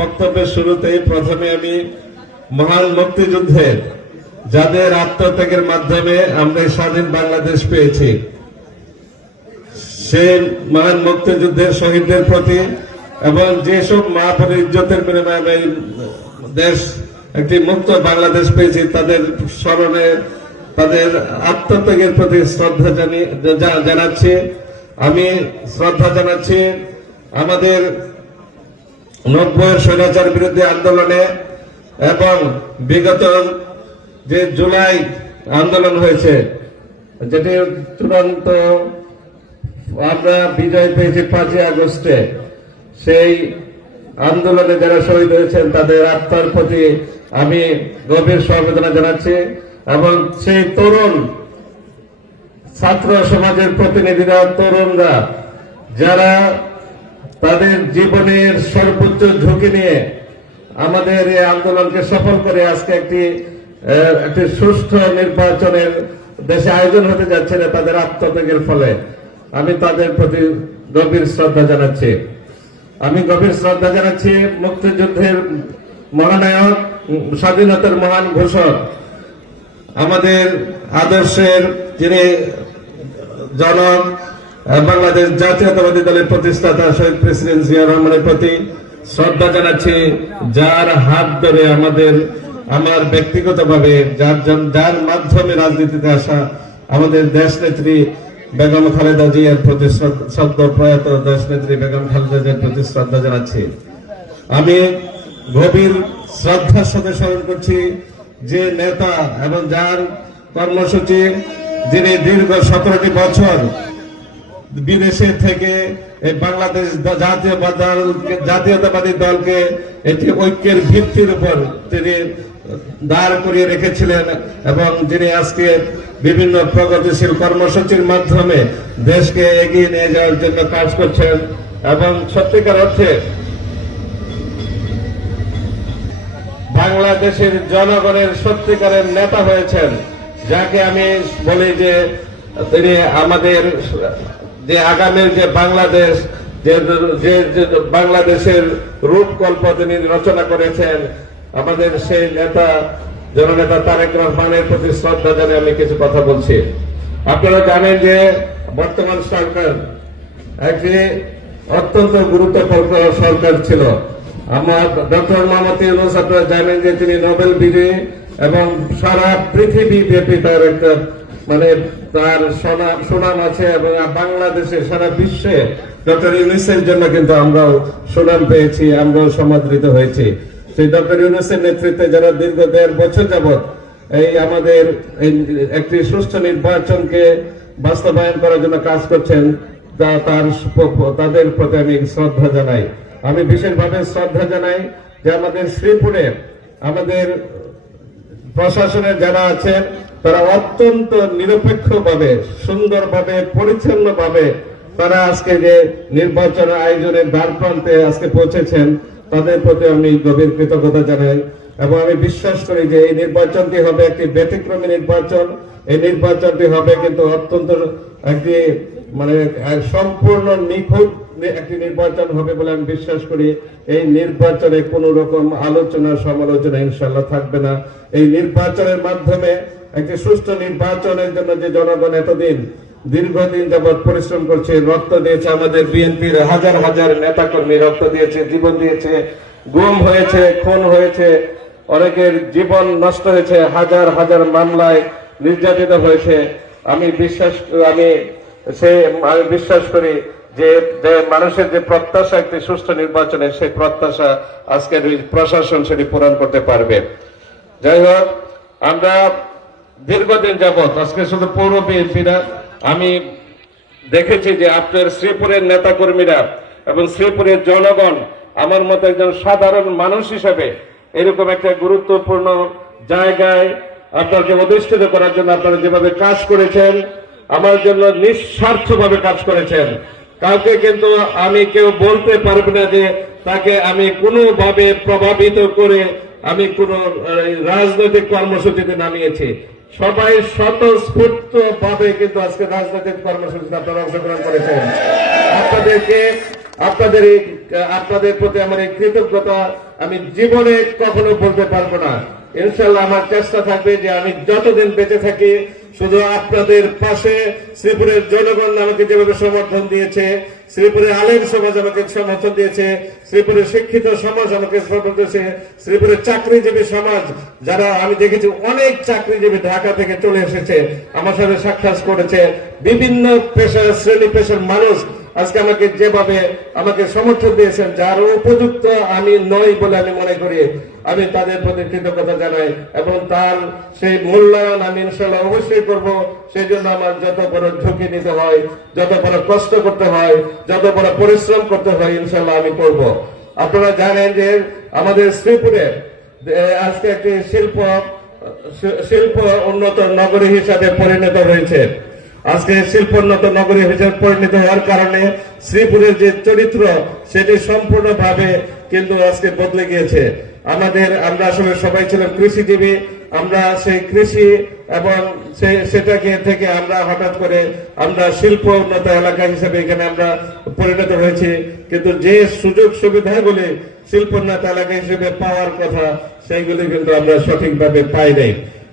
বক্তব্যের শুরুতেই প্রথমে আমি মহান মুক্তিযুদ্ধের যাদের আত্মত্যাগের মাধ্যমে আমরা স্বাধীন বাংলাদেশ পেয়েছি সেই মহান মুক্তিযুদ্ধের শহীদদের প্রতি এবং যেসব মা বোনের ইজ্জতের বিনিময়ে দেশ একটি মুক্ত বাংলাদেশ পেয়েছি তাদের স্মরণে তাদের আত্মত্যাগের প্রতি শ্রদ্ধা জানাচ্ছি। আমি শ্রদ্ধা জানাচ্ছি আমাদের 90-এর স্বৈরাচার বিরোধী আন্দোলনে এবং বিগত যে জুলাই আন্দোলন হয়েছে যেটি চূড়ান্ত আমরা বিজয় পেয়েছি 5ই আগস্টে, সেই আন্দোলনে যারা শহীদ হয়েছেন তাদের আত্মার প্রতি আমি গভীর সমবেদনা জানাচ্ছি এবং সেই তরুণ ছাত্র সমাজের প্রতিনিধিরা তরুণরা যারা তাদের জীবনের সর্বোচ্চ ঝুঁকি নিয়ে আমাদের এই আন্দোলনকে সফল করে আজকে একটি সুষ্ঠু নির্বাচনের দেশে আয়োজন হতে যাচ্ছে না তাদের আত্মত্যাগের ফলে আমি তাদের প্রতি গভীর শ্রদ্ধা জানাচ্ছি। আমি গভীর শ্রদ্ধা জানাচ্ছি মুক্তিযুদ্ধের মহানায়ক, স্বাধীনতার মহান ঘোষক, আমাদের আদর্শের যিনি জনক, বাংলাদেশ জাতীয়তাবাদী দলের প্রতিষ্ঠাতা শহীদ প্রেসিডেন্ট জিয়া রহমানের প্রতি শ্রদ্ধা জানাচ্ছি, যার হাত ধরে আমার ব্যক্তিগতভাবে যার মাধ্যমে রাজনীতিতে আসা আমাদের দেশ নেত্রী বেগম খালেদা জিয়ার প্রতি সদ্য প্রয়াত দেশ নেত্রী বেগম খালেদা জিয়ার প্রতি শ্রদ্ধা জানাচ্ছি। আমি গভীর শ্রদ্ধার সাথে স্মরণ করছি যে নেতা এবং যার কর্মসূচি যিনি দীর্ঘ 17টি বছর বিদেশে থেকে এই বাংলাদেশ জাতীয়তাবাদী দলকে একটি ঐক্যের ভিত্তির উপর তিনি দাঁড় করিয়ে রেখেছিলেন এবং যিনি আজকে বিভিন্ন প্রগতিশীল কর্মসূচির মাধ্যমে দেশকে এগিয়ে নিয়ে যাওয়ার জন্য কাজ করছেন এবং সত্যিকার অর্থে বাংলাদেশের জনগণের সত্যিকারের নেতা হয়েছেন, যাকে আমি বলি যে তিনি আমাদের যে আগামীর যে বাংলাদেশ যে বাংলাদেশের রূপকল্প তিনি রচনা করেছেন, আমাদের সেই নেতা জননেতা তারেক রহমানের প্রতি শ্রদ্ধা জানিয়ে আমি কিছু কথা বলছি। আপনারা জানেন যে বর্তমান সরকার একটি অত্যন্ত গুরুত্বপূর্ণ সরকার ছিল। আমার ডক্টর মোহাম্মদ ইউনূস, আপনারা জানেন যে তিনি নোবেল বিজয়ী এবং সারা পৃথিবী ব্যাপী তার একটা তার সুনাম আছে এবং বাংলাদেশে সারা বিশ্বে ডক্টর ইউনূসের জন্য কিন্তু আমরাও সুনাম পেয়েছি, আমরাও সমাদৃত হয়েছি। সেই ডক্টর ইউনূসের নেতৃত্বে যারা দীর্ঘ 1.5 বছর যাবৎ এই আমাদের একটি সুষ্ঠু নির্বাচনকে বাস্তবায়ন করার জন্য কাজ করছেন তাদের প্রতি আমি শ্রদ্ধা জানাই। আমি বিশেষভাবে শ্রদ্ধা জানাই যে আমাদের শ্রীপুরে আমাদের প্রশাসনের যারা আছেন তারা অত্যন্ত নিরপেক্ষভাবে, সুন্দরভাবে, পরিচ্ছন্নভাবে তারা আজকে যে নির্বাচন আয়োজনের দ্বারপ্রান্তে আজকে পৌঁছেছেন তাদের প্রতি আমি গভীর কৃতজ্ঞতা জানাই এবং আমি বিশ্বাস করি যে এই নির্বাচনটি হবে একটি ব্যতিক্রমী নির্বাচন। এই নির্বাচনটি হবে কিন্তু অত্যন্ত একটি সম্পূর্ণ নিখুঁত একটি নির্বাচন হবে বলে আমি বিশ্বাস করি। এই নির্বাচনে কোন রকম আলোচনা সমালোচনা ইনশাআল্লাহ থাকবে না। এই নির্বাচনের মাধ্যমে একটি সুষ্ঠু নির্বাচনের জন্য যে জনগণ এতদিন দীর্ঘদিন যাবৎ পরিশ্রম করছে, রক্ত দিয়েছে, আমাদের বিএনপির হাজার হাজার নেতাকর্মী রক্ত দিয়েছে, জীবন দিয়েছে, গুম হয়েছে, খুন হয়েছে, অনেকের জীবন নষ্ট হয়েছে, হাজার হাজার মামলায় নির্যাতিত হয়েছে। আমি বিশ্বাস করি যে মানুষের যে প্রত্যাশা একটি সুষ্ঠু নির্বাচনের, সেই প্রত্যাশা আজকের প্রশাসন সেটি পূরণ করতে পারবে। যাই হোক, আমরা দীর্ঘদিন যাবৎ আজকে শুধু পৌর বিএনপি না, আমি দেখেছি যে আপনার শ্রীপুরের নেতাকর্মীরা এবং শ্রীপুরের জনগণ আমার মতো একজন সাধারণ মানুষ হিসেবে এরকম একটা গুরুত্বপূর্ণ জায়গায় আপনাকে অধিষ্ঠিত করার জন্য আপনারা যেভাবে কাজ করেছেন, আমার জন্য নিঃস্বার্থভাবে কাজ করেছেন। কাউকে কিন্তু আমি কেউ বলতে পারবো না যে তাকে আমি কোনোভাবে প্রভাবিত করে আমি কোন রাজনৈতিক কর্মসূচিতে নামিয়েছি। সবাই স্বতঃস্ফূর্ত ভাবে কিন্তু আজকে রাজনৈতিক কর্মসূচিতে আপনারা অংশগ্রহণ করেছেন। আপনাদের প্রতি আমার এই কৃতজ্ঞতা আমি জীবনে কখনো বলতে পারবো না। ইনশাল্লাহ আমার চেষ্টা থাকবে যে আমি যতদিন বেঁচে থাকি শুধু আপনাদের পাশে, শ্রীপুরের জনগণ আমাকে যেভাবে সমর্থন দিয়েছে, শ্রীপুরের আলেম সমাজ আমাকে সমর্থন দিয়েছে, শ্রীপুরের শিক্ষিত সমাজ আমাকে সমর্থন দিয়েছে, শ্রীপুরের চাকরিজীবী সমাজ, যারা আমি দেখেছি অনেক চাকরিজীবী ঢাকা থেকে চলে এসেছে, আমার সাথে সাক্ষাৎ করেছে, বিভিন্ন পেশার শ্রেণী পেশার মানুষ আজকে আমাকে যেভাবে আমাকে সমর্থন দিয়েছেন, যার উপযুক্ত আমি নই বলে আমি মনে করি, আমি তাদের প্রতি কৃতজ্ঞতা জানাই এবং তার সেই মূল্যায়ন আমি ইনশাল্লাহ অবশ্যই করব। সেই জন্য আমার যত বড় ঝুঁকি নিতে হয়, যত বড় কষ্ট করতে হয়, যত বড় পরিশ্রম করতে হয়, ইনশাল্লাহ আমি করব। আপনারা জানেন যে আমাদের শ্রীপুরে আজকে একটি শিল্প উন্নত নগরী হিসাবে পরিণত হয়েছে। আজকে শিল্পোন্নত নগরী হিসেবে পরিণত হওয়ার কারণে শ্রীপুরের যে চরিত্র সেটি সম্পূর্ণভাবে কিন্তু আজকে বদলে গিয়েছে। আমরা আসলে সবাই ছিলাম কৃষিজীবী, আমরা সেই কৃষি এবং সেটাকে থেকে আমরা হঠাৎ করে আমরা শিল্প উন্নত এলাকা হিসেবে এখানে আমরা পরিণত হয়েছি, কিন্তু যে সুযোগ সুবিধাগুলি শিল্প উন্নত এলাকা হিসেবে পাওয়ার কথা সেইগুলি কিন্তু আমরা সঠিকভাবে পাই নাই।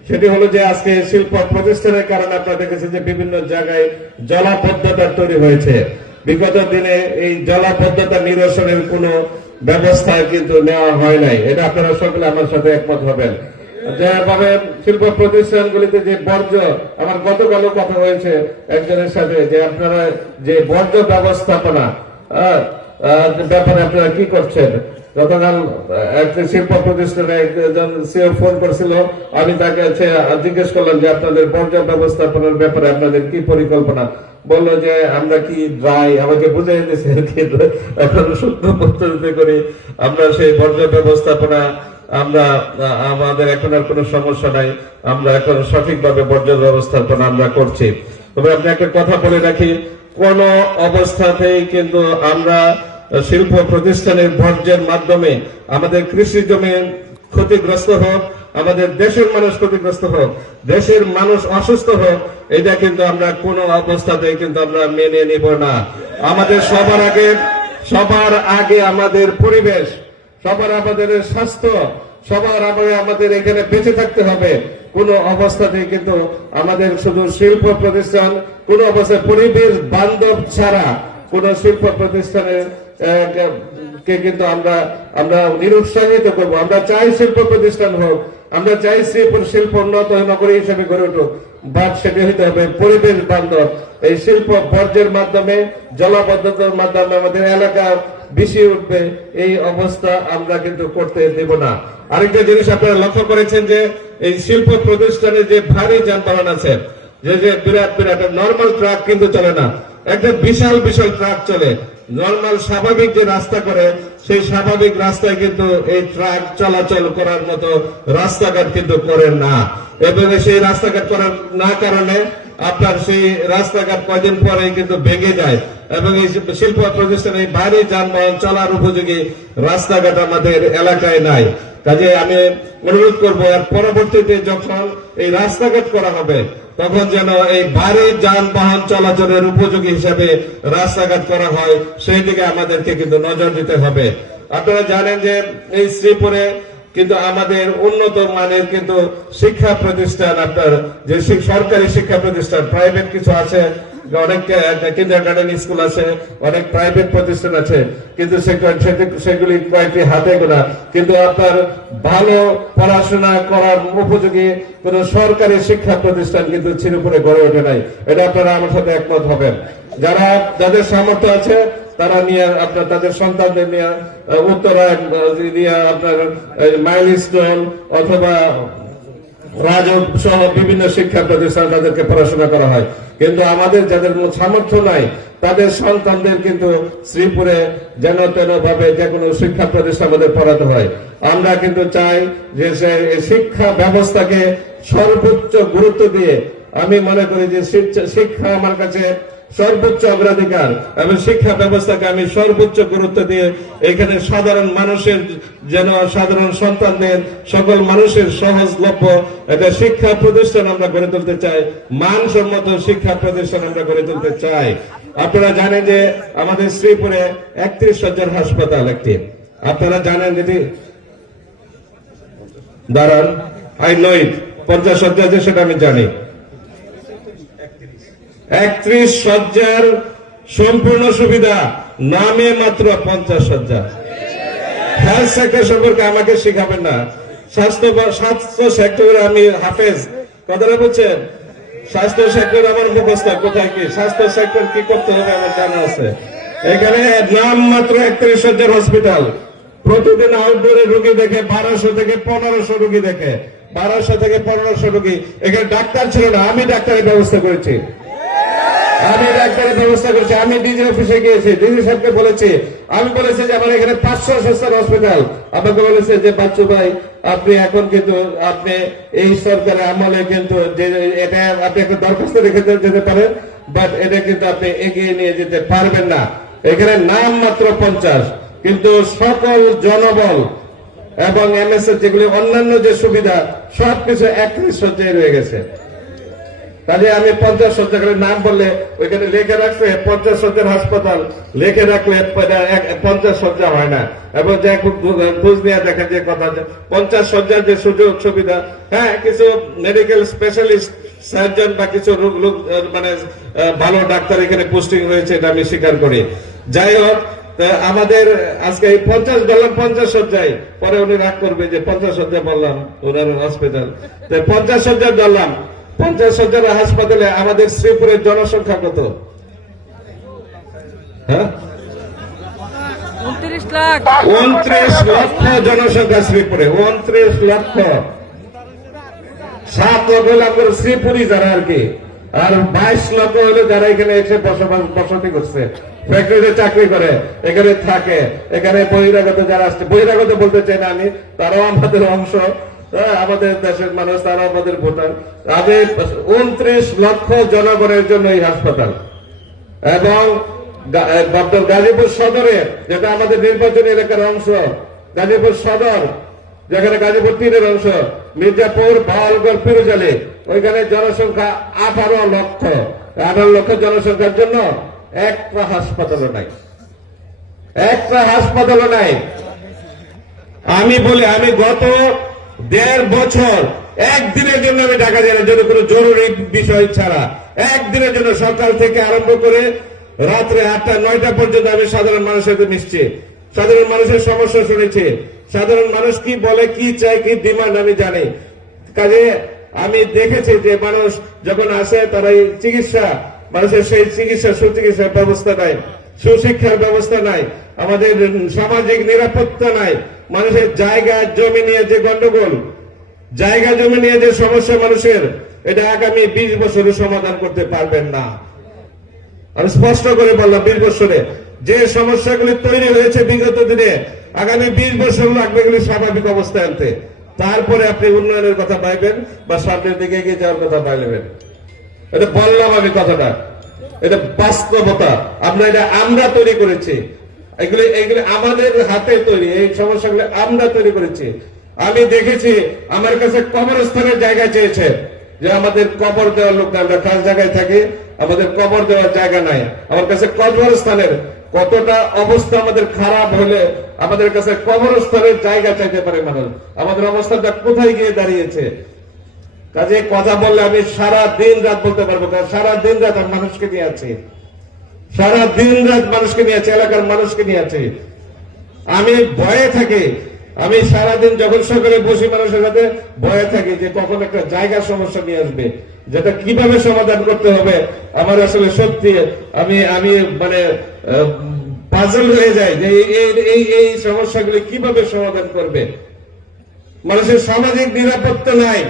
সেটি হলো যে আজকে শিল্প প্রতিষ্ঠানের কারণে আপনারা দেখেছেন যে বিভিন্ন জায়গায় জলাবদ্ধতা তৈরি হয়েছে। বিগত দিনে এই জলাবদ্ধতা নিরসনের কোনো ব্যবস্থা কিন্তু নেওয়া হয় নাই, এটা আপনারা সকলে আমার সাথে একমত হবেন। যেভাবে শিল্প প্রতিষ্ঠানগুলিতে যে বর্জ্য, আমার গতকালও কথা হয়েছে একজনের সাথে যে আপনারা যে বর্জ্য ব্যবস্থাপনা ব্যাপারে আপনারা কি করছেন। গতকাল একটা শিল্প প্রতিষ্ঠানে একজন সিও ফোন করেছিল, আমি তাকে জিজ্ঞেস করলাম যে আপনাদের বর্জ্য ব্যবস্থাপনার ব্যাপারে আপনাদের কি পরিকল্পনা। বললো যে আমরা কি ড্রাই, আমাকে বুঝাই দিয়েছে এখন শুদ্ধ পদ্ধতিতে করি আমরা সেই বর্জ্য ব্যবস্থাপনা, আমরা আমাদের এখন আর কোনো সমস্যা নাই, আমরা এখন সঠিকভাবে বর্জ্য ব্যবস্থাপনা আমরা করছি। তবে আপনি একটা কথা বলে রাখি, কোন অবস্থাতেই কিন্তু আমরা শিল্প প্রতিষ্ঠানের বর্জ্যের মাধ্যমে আমাদের কৃষি জমি ক্ষতিগ্রস্ত হোক, আমাদের দেশের মানুষ ক্ষতিগ্রস্ত হোক, দেশের মানুষ অসুস্থ হোক, এটা কিন্তু আমরা কোনো অবস্থাতেই কিন্তু আমরা মেনে নিব না। আমাদের সবার আগে আমাদের পরিবেশ, সবার আমাদের স্বাস্থ্য, সবার আগে আমাদের এখানে বেঁচে থাকতে হবে। কোন অবস্থাতেই কিন্তু আমাদের শুধু শিল্প প্রতিষ্ঠান, কোন অবস্থায় পরিবেশ বান্ধব ছাড়া কোন শিল্প প্রতিষ্ঠানের কে কিন্তু আমরা নিরুৎসাহিত করবো। আমরা চাই শিল্প প্রতিষ্ঠান হোক, আমরা চাই শিল্প উন্নত নগরী হিসেবে গড়ে উঠুক, বাট সেটি হইতে হবে পরিবেশ বান্ধব। এই শিল্প বর্জ্যের মাধ্যমে, জলাবদ্ধতার মাধ্যমে আমাদের এলাকা বেশি উঠবে, এই অবস্থা আমরা কিন্তু করতে দেব না। আরেকটা জিনিস আপনারা লক্ষ্য করেছেন যে এই শিল্প প্রতিষ্ঠানে যে ভারী যানবাহন আছে, যে বিরাট নর্মাল ট্রাক কিন্তু চলে না, একটা বিশাল ট্রাক চলে। নর্মাল স্বাভাবিক যে রাস্তা করে সেই স্বাভাবিক রাস্তায় কিন্তু এই ট্রাক চলাচল করার মতো রাস্তাঘাট কিন্তু করে না, এবং সেই রাস্তাঘাট করার না কারণে আপনার সেই রাস্তাঘাট কয়দিন পরে কিন্তু ভেঙে যায়, এবং এই শিল্প প্রতিষ্ঠানে ভারী যানবাহন চলার উপযোগী রাস্তাঘাট আমাদের এলাকায় নাই। কাজে আমি অনুরোধ করবো আর পরবর্তীতে যখন এই রাস্তাঘাট করা হবে তখন যেন এই ভারী যানবাহন চলাচলের উপযোগী হিসাবে রাস্তাঘাট করা হয়, সেই দিকে আমাদেরকে কিন্তু নজর দিতে হবে। আপনারা জানেন যে এই শ্রীপুরে কিন্তু আমাদের উন্নত মানের কিন্তু শিক্ষা প্রতিষ্ঠান, আপনার যে সরকারি শিক্ষা প্রতিষ্ঠান, প্রাইভেট কিছু আছে, অনেক কিন্ডারগার্টেন স্কুল আছে, অনেক প্রাইভেট প্রতিষ্ঠান আছে, কিন্তু সেগুলি কয়েকটি হাতে গোনা, কিন্তু আপনার ভালো পড়াশোনা করার উপযোগী কোন সরকারি শিক্ষা প্রতিষ্ঠান কিন্তু শ্রীপুরে গড়ে ওঠে নাই। এটা আপনারা আমার সাথে একমত হবেন। যাদের সামর্থ্য আছে তারা নিয়ে আপনার তাদের সন্তানদের নিয়ে উত্তরায় নিয়ে আপনার মাইলস্টোন অথবা রাজক সহ বিভিন্ন শিক্ষা প্রতিষ্ঠান তাদেরকে পড়াশোনা করা হয়, কিন্তু আমাদের যাদের সামর্থ্য নাই তাদের সন্তানদের কিন্তু শ্রীপুরে যেন তেন ভাবে যে কোনো শিক্ষা প্রতিষ্ঠান আমাদের পড়াতে হয়। আমরা কিন্তু চাই যে শিক্ষা ব্যবস্থাকে সর্বোচ্চ গুরুত্ব দিয়ে, আমি মনে করি যে শিক্ষা আমার কাছে সর্বোচ্চ অগ্রাধিকার, এবং শিক্ষা ব্যবস্থাকে আমি সর্বোচ্চ গুরুত্ব দিয়ে এখানে সাধারণ মানুষের যেন সাধারণ সন্তানদের সকল মানুষের সহজলভ্য একটা শিক্ষা প্রতিষ্ঠান আমরা গড়ে তুলতে চাই, মানসম্মত শিক্ষা প্রতিষ্ঠান আমরা গড়ে তুলতে চাই। আপনারা জানেন যে আমাদের শ্রীপুরে 31 শয্যার হাসপাতাল একটি, আপনারা জানেন যদি দাঁড়ান, আই নো ইট, 50 শয্যা আছে সেটা আমি জানি। 31 শয্যার সম্পূর্ণ সুবিধা, নামে মাত্র 50 শয্যা। হেলথ সেক্টর সম্পর্কে আমাকে শিখাবেন না, স্বাস্থ্য সেক্টরে আমি হাফেজ, কথাটা বলছেন। স্বাস্থ্য সেক্টর আমার মুখস্থ, কোথায় কি স্বাস্থ্য সেক্টর কি করতে হবে আমার জানা আছে। এখানে নাম মাত্র 31 শয্যার হসপিটাল, প্রতিদিন আউটডোরে রোগী দেখে 1200 থেকে 1500 রোগী দেখে, 1200 থেকে 1500 রোগী। এখানে ডাক্তার ছিল না, আমি ডাক্তারের ব্যবস্থা করেছি, আমি ডিজি অফিসে গিয়েছি, ডিজি সাহেবকে বলেছি, আমি বলেছি যে আমার এখানে 500 শয্যার হসপিটাল। আমাকে বলেছে যে বাচ্চু ভাই, আপনি এখন কিন্তু আপনি এই সরকারের আমলে কিন্তু যে এটা আপনি একটা দরখাস্ত রেখে যেতে পারেন, বাট এটা কিন্তু আপনি এগিয়ে নিয়ে যেতে পারবেন না। এখানে নাম মাত্র 50, কিন্তু সকল জনবল এবং এমএসএস যেগুলি অন্যান্য যে সুবিধা সবকিছু 31 শয্যায় রয়ে গেছে। তাহলে আমি 50 শয্যা করে নাম বললে ওইখানে লেখে রাখছে 50 শয্যার হাসপাতাল, লেখে রাখলে 50 শয্যা হয় না। এবং যে খোঁজ নিয়ে দেখেন যে কথা, 50 শয্যার যে সুযোগ সুবিধা, হ্যাঁ কিছু মেডিকেল স্পেশালিস্ট সার্জন বা কিছু লোক মানে ভালো ডাক্তার এখানে পোস্টিং হয়েছে, এটা আমি স্বীকার করি। যাই হোক, আমাদের আজকে এই 50 বললাম 50 শয্যায়, পরে উনি রাগ করবে যে 50 শয্যা বললাম ওনার হসপিটাল, 50 শয্যা বললাম। 50 শয্যার হাসপাতালে আমাদের শ্রীপুরের জনসংখ্যা কত? হ্যাঁ, 29 লাখ 29 লক্ষ জনসংখ্যা শ্রীপুরে, 29 লক্ষ। 7 লক্ষ হলো আমাদের শ্রীপুরি যারা আর কি, আর 22 লক্ষ হলো যারা এখানে এসে বসতি করছে, ফ্যাক্টরিতে চাকরি করে, এখানে থাকে। এখানে বহিরাগত যারা আসছে, বহিরাগত বলতে চাই না আমি, তারাও আমাদের অংশ, আমাদের দেশের মানুষ, তারা আমাদের ভোটার। আমাদের 29 লক্ষ জনগণের জন্য এই হাসপাতাল। এবং গাজীপুর সদরে, যেটা আমাদের নির্বাচনী এলাকার অংশ, গাজীপুর সদর যেখানে গাজীপুর 3-এর অংশ, মির্জাপুর, ভাওয়ালগড়, পিরোজলি, ওইখানে জনসংখ্যা 18 লক্ষ। 18 লক্ষ জনসংখ্যার জন্য একটা হাসপাতালও নাই, একটা হাসপাতালও নাই। আমি বলি, আমি গত 1.5 বছর একদিনের জন্য আমি ঢাকা জেলার জন্য কোনো জরুরি বিষয় ছাড়া একদিনের জন্য সকাল থেকে আরম্ভ করে রাত্রে 8টা-9টা পর্যন্ত আমি সাধারণ মানুষের সাথে মিশছি, সাধারণ মানুষের সমস্যা শুনেছি, সাধারণ মানুষ কি বলে, কি চায়, কি ডিমান্ড আমি জানি। কাজে আমি দেখেছি যে মানুষ যখন আসে, তারা এই চিকিৎসা, মানুষের সেই চিকিৎসা, সুচিকিৎসার ব্যবস্থা নাই, সুশিক্ষার ব্যবস্থা নাই, আমাদের সামাজিক নিরাপত্তা নাই, মানুষের জায়গা জমি নিয়ে যে গন্ডগোল, জায়গা জমি নিয়ে যে সমস্যা মানুষের, এটা আগামী 20 বছরে সমাধান করতে পারবেন না। আমি স্পষ্ট করে বললাম, 20 বছরে যে সমস্যাগুলি তৈরি হয়েছে বিগত দিনে, আগামী 20 বছর লাগবে এগুলি স্বাভাবিক অবস্থায় আনতে। তারপরে আপনি উন্নয়নের কথা পাইবেন বা সামনের দিকে এগিয়ে যাওয়ার কথা পাইবেন। এটা বললাম আমি কথাটা, এটা বাস্তবতা। আমরা তৈরি করেছি, এগুলি আমাদের হাতে তৈরি, এই সমস্যাগুলো আমরা তৈরি করেছি। আমি দেখেছি আমার কাছে কবরস্থানের জায়গা চেয়েছে, যে আমাদের কবর দেওয়ার লোক, আমরা খাস জায়গায় থাকি, আমাদের কবর দেওয়ার জায়গা নাই। আমার কাছে কবরস্থানের কতটা অবস্থা আমাদের খারাপ হলে আমাদের কাছে কবরস্থানের জায়গা চাইতে পারে মানুষ, আমাদের অবস্থাটা কোথায় গিয়ে দাঁড়িয়েছে। কাজে কথা বললে আমি সারা দিন রাত বলতে পারবো, কারণ সারা দিন রাত আমি মানুষকে নিয়ে আছি, সারা দিন রাত মানুষকে নিয়ে আছি, এলাকার মানুষকে নিয়ে আছি। আমি ভয়ে থাকি, আমি সারাদিন যখন সকালে বসি মানুষের সাথে ভয়ে থাকি যে কখন একটা জায়গার সমস্যা নিয়ে আসবে, যেটা কিভাবে সমাধান করতে হবে। আমার আসলে সত্যি আমি মানে পাজল হয়ে যায় যে এই সমস্যাগুলি কিভাবে সমাধান করবে। মানুষের সামাজিক নিরাপত্তা নাই,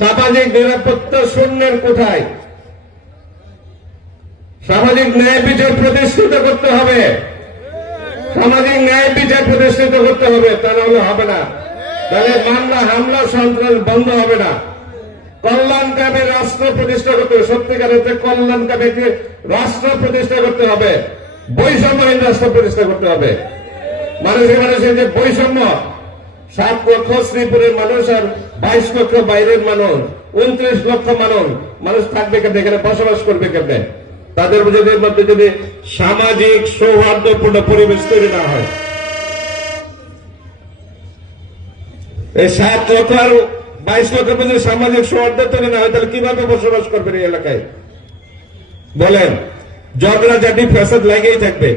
সামাজিক নিরাপত্তা শূন্যের কোথায়। সামাজিক ন্যায় বিচার প্রতিষ্ঠিত করতে হবে, সামাজিক ন্যায় বিচার প্রতিষ্ঠিত করতে হবে, তা নাহলে হবে না। তাহলে মামলা, হামলা, সন্ত্রাস বন্ধ হবে না। কল্যাণকামী রাষ্ট্র প্রতিষ্ঠা করতে হবে, সত্যিকার অর্থে কল্যাণকামী একটি রাষ্ট্র প্রতিষ্ঠা করতে হবে, বৈষম্যহীন রাষ্ট্র প্রতিষ্ঠা করতে হবে। মানুষের যে বৈষম্য, 7 লক্ষ শ্রীপুরের মানুষ আর 22 লক্ষ বাইরের মানুষ, 29 লক্ষ মানুষ থাকবে কেমনে, এখানে বসবাস করবে কেমনে? তাদের মধ্যে যদি সামাজিক সৌহার্দ্যপূর্ণ পরিবেশ তৈরি না হয়, এই 7 লক্ষ আর 22 লক্ষের মধ্যে সামাজিক সৌহার্দ্য তৈরি না হয়, তাহলে কিভাবে বসবাস করবেন এই এলাকায় বলেন? ঝগড়া ঝাঁটি ফ্যাসাদ লাগেই থাকবে।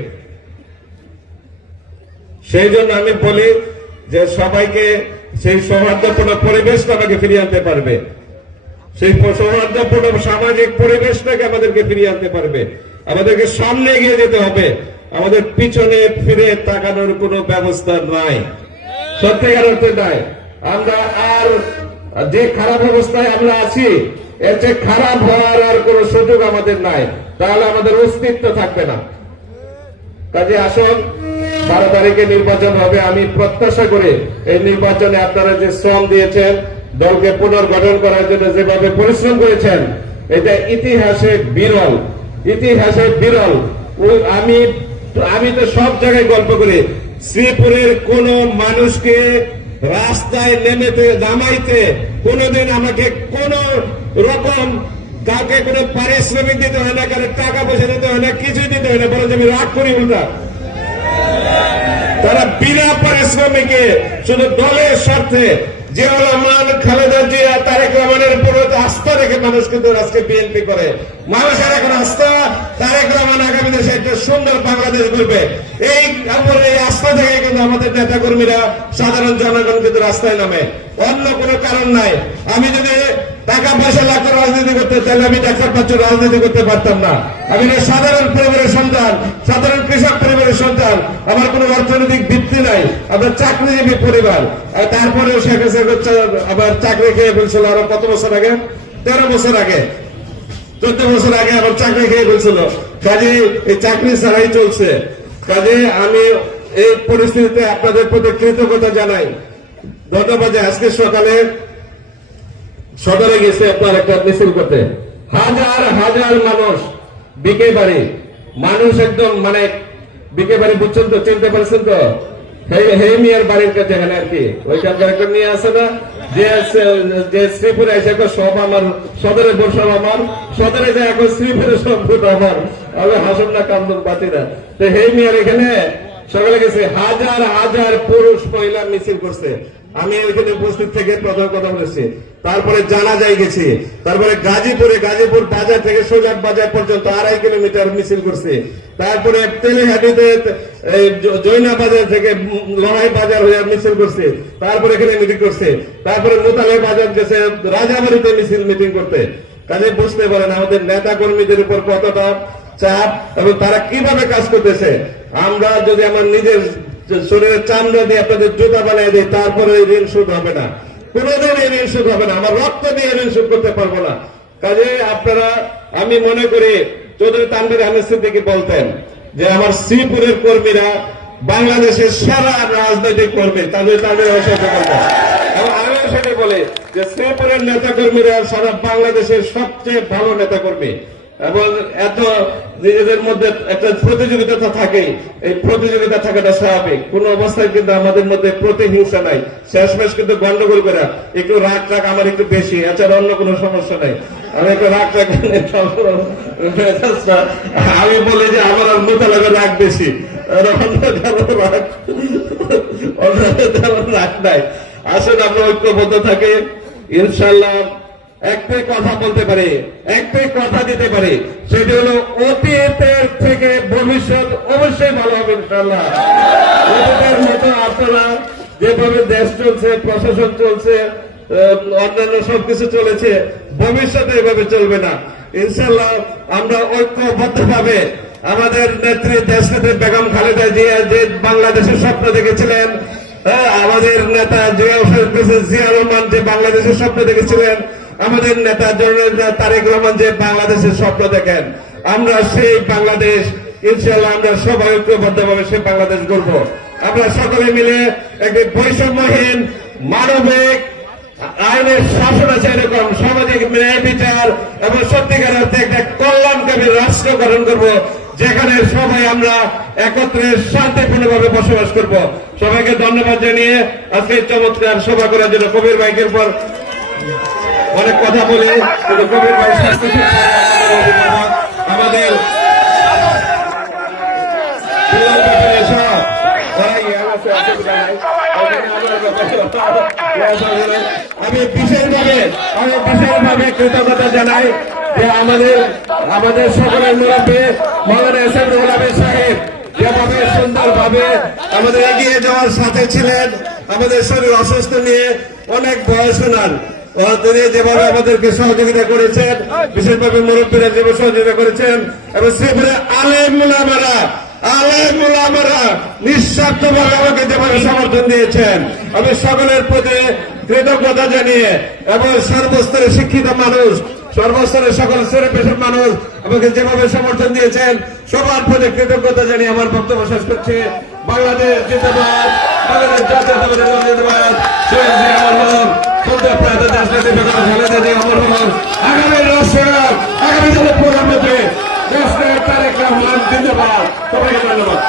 সেই জন্য আমি বলি যে সবাইকে সেই সৌহার্দ্যপূর্ণ পরিবেশটা আমাকে ফিরিয়ে আনতে পারবে, সেই সৌহার্দ্যপূর্ণ সামাজিক পরিবেশটাকে আমাদেরকে ফিরিয়ে আনতে পারবে। আমাদেরকে সামনে এগিয়ে যেতে হবে, আমাদের পিছনে ফিরে তাকানোর কোনো ব্যবস্থা নাই, সত্যিকার অর্থে নাই। আমরা আর যে খারাপ অবস্থায় আমরা আছি, এর চেয়ে খারাপ হওয়ার আর কোনো সুযোগ আমাদের নাই, তাহলে আমাদের অস্তিত্ব থাকবে না। কাজে আসুন, 12 তারিখে নির্বাচন হবে। আমি প্রত্যাশা করি এই নির্বাচনে আপনারা যে শ্রম দিয়েছেন, দলকে পুনর্গঠন করার জন্য যেভাবে পরিশ্রম করেছেন, এটা ইতিহাসে বিরল, ইতিহাসে বিরল। আমি তো সব জায়গায় গল্প করি, শ্রীপুরের কোন মানুষকে রাস্তায় নামাইতে কোনদিন আমাকে কোন রকম কাউকে কোনো পারিশ্রমিক দিতে হয় না, কারণ টাকা পয়সা দিতে হয় না, কিছুই দিতে হয় না, বরং আমি রাগ করি উল্টা। তারা বিনা পারিশ্রমিকে শুধু দলের স্বার্থে জিয়াউর রহমান, খালেদা জিয়া, তারেক রহমানের উপর আস্থা রেখে মানুষ কিন্তু আজকে বিএনপি করে। মানুষের এখন আস্থা তারেক রহমান আগামী দেশে একটা সুন্দর বাংলাদেশ করবে, এই আস্থা থেকে কিন্তু আমাদের নেতা কর্মীরা, সাধারণ জনগণ কিন্তু রাস্তায় নামে, অন্য কোনো কারণ নাই। আমি যদি টাকা পয়সা লাগতো রাজনীতি করতে, তাহলে আমি ডাক্তার পাচ্ছ রাজনীতি করতে পারতাম না। আমি সাধারণ পরিবারের সন্তান, সাধারণ কৃষক পরিবারের সন্তান, আমার কোনো অর্থনৈতিক ভিত্তি নাই, আমরা চাকরিজীবী পরিবার। আর তারপরেও শেখ হাসিনা আবার চাকরি খেয়ে ফেলছিল আরো কত বছর আগে, 13 বছর আগে, 14 বছর আগে আবার চাকরি খেয়ে ফেলছিল। কাজে এই চাকরি ছাড়াই চলছে। কাজে আমি এই পরিস্থিতিতে আপনাদের প্রতি কৃতজ্ঞতা জানাই। ধন্যবাদ। আজকে সকালে সদরে গেছে আপনার একটা মিছিল করতে, হাজার হাজার মানুষ, বিকে বাড়ি মানুষ, একদম মানে বিকে বাড়ি বুঝছেন তো, চিনতে পারছেন তো, মিয়ার বাড়ির কাছে এখানে আর কি, ওইখানকার একটা নিয়ে আসে না, যে শ্রীপুরে এসে সব আমার সদরে বসব, আমার সদরে যায় এখন শ্রীপুরে সব আমার, আমি হাসন না কান্দন বাঁচি না। তো মিয়ার এখানে সকালে গেছে, হাজার হাজার পুরুষ মহিলা মিছিল করছে। আমি ওইখানে উপস্থিত থেকে প্রথম কথা বলেছি। তারপরে জানাজায় গেছি, তারপরে গাজীপুর বাজার থেকে সোজাট বাজার পর্যন্ত 2.5 কিলোমিটার মিছিল করছে। তারপরে তেলেহাটিতে জৈনা বাজার থেকে লড়াই বাজার হয়ে মিছিল করছে। তারপরে এখানে মিটিং করছে। তারপরে মোতালে বাজার গেছে, রাজাবাড়িতে মিটিং করতে। কাজে বুঝতে পারেন আমাদের নেতা কর্মীদের উপর কতটা চাপ এবং তারা কিভাবে কাজ করতেছে। আমরা যদি আমার নিজের শরীরের চামড়া দিয়ে আপনাদের জুতা বানিয়ে দিই, তারপরে এই ঋণ শোধ হবে না, কোনোদিন এই ঋণ শোধ হবে না, আমার রক্ত দিয়ে ঋণ শোধ করতে পারবো না। কাজে আপনারা, আমি মনে করি চৌধুরী তানভীর আহমেদ সিদ্দিকী বলতেন যে আমার শ্রীপুরের কর্মীরা বাংলাদেশের সেরা রাজনৈতিক কর্মী, তানভীর এবং আমিও সেটা বলি যে শ্রীপুরের নেতা কর্মীরা সারা বাংলাদেশের সবচেয়ে ভালো নেতা কর্মী। এবং এত নিজেদের মধ্যে একটা প্রতিযোগিতা তো থাকেই, এই প্রতিযোগিতা থাকাটা স্বাভাবিক। কোন অবস্থায় কিন্তু আমাদের মধ্যে প্রতিহিংসা নাই, শেষমেশ কিন্তু গন্ডগোল করে একটু রাগ আমার একটু বেশি, এছাড়া অন্য কোনো সমস্যা নাই। আমি একটু রাগ আমি বলি যে আমার আর মোতালেবের রাগ বেশি, রাগ নাই। আসলে আমরা ঐক্যবদ্ধ থাকি, ইনশাল্লাহ একটাই কথা বলতে পারি, একটাই কথা দিতে পারি, সেটি হলো অতীতের থেকে ভবিষ্যৎ অবশ্যই ভালো হবে ইনশাআল্লাহ। অতীতের মতো আপনারা যেভাবে দেশ চলছে, প্রশাসন চলছে, অন্যান্য সবকিছু চলেছে, ভবিষ্যতে এভাবে চলবে না ইনশাআল্লাহ। আমরা ঐক্যবদ্ধ ভাবে আমাদের নেত্রী দেশনেত্রী বেগম খালেদা জিয়া যে বাংলাদেশের স্বপ্ন দেখেছিলেন, আমাদের নেতা জিয়া রহমান যে বাংলাদেশের স্বপ্ন দেখেছিলেন, আমাদের নেতা জননেতা তারেক রহমান যে বাংলাদেশের স্বপ্ন দেখেন, আমরা সেই বাংলাদেশ ইনশাআল্লাহ আমরা সবাই ঐক্যবদ্ধভাবে সেই বাংলাদেশ গড়ব। আমরা সকলে মিলে একটি বৈষম্যহীন, মানবিক, আইনের শাসন আছে এরকম সামাজিক ন্যায় বিচার এবং সত্যিকার অর্থে একটা কল্যাণকামী রাষ্ট্র গঠন করব, যেখানে সবাই আমরা একত্রে শান্তিপূর্ণভাবে বসবাস করব। সবাইকে ধন্যবাদ জানিয়ে আজকে চমৎকার সভা করার জন্য কবির ভাইয়ের পর অনেক কথা বলে, কিন্তু কবির ভাই আমাদের আমি বিশেষভাবে কৃতজ্ঞতা জানাই যে আমাদের সকলের মুরব্বী মৌলানা এসএম রুহুল আমিন সাহেব যেভাবে সুন্দরভাবে আমাদের এগিয়ে যাওয়ার সাথে ছিলেন, আমাদের শরীর অসুস্থ নিয়ে অনেক বয়স শোনান তিনি যেভাবে আমাদেরকে সহযোগিতা করেছেন, বিশেষভাবে মুরব্বীরা যেভাবে সহযোগিতা করেছেন এবং সেভাবে আলেম উলামারা নিঃস্বার্থভাবে আমাকে যেভাবে সমর্থন দিয়েছেন, আমি সকলের প্রতি কৃতজ্ঞতা জানিয়ে এবং সর্বস্তরের শিক্ষিত মানুষ, সর্বস্তরের সকল স্তরের পেশার মানুষ আমাকে যেভাবে সমর্থন দিয়েছেন সবার প্রতি কৃতজ্ঞতা জানিয়ে আমার বক্তব্য শেষ করছি। বাংলাদেশ জিন্দাবাদ, বাংলাদেশ জাতীয়তাবাদী দল জিন্দাবাদ, শহীদ জিয়া মরহুম, সন্তান প্রয়াত দেশনেত্রী বেগম খালেদা জিয়া মরহুম, আগামী রাষ্ট্রনায়ক, আগামী দিনের প্রধানমন্ত্রী দেশনায়ক তারেক রহমান জিন্দাবাদ। সবাইকে ধন্যবাদ।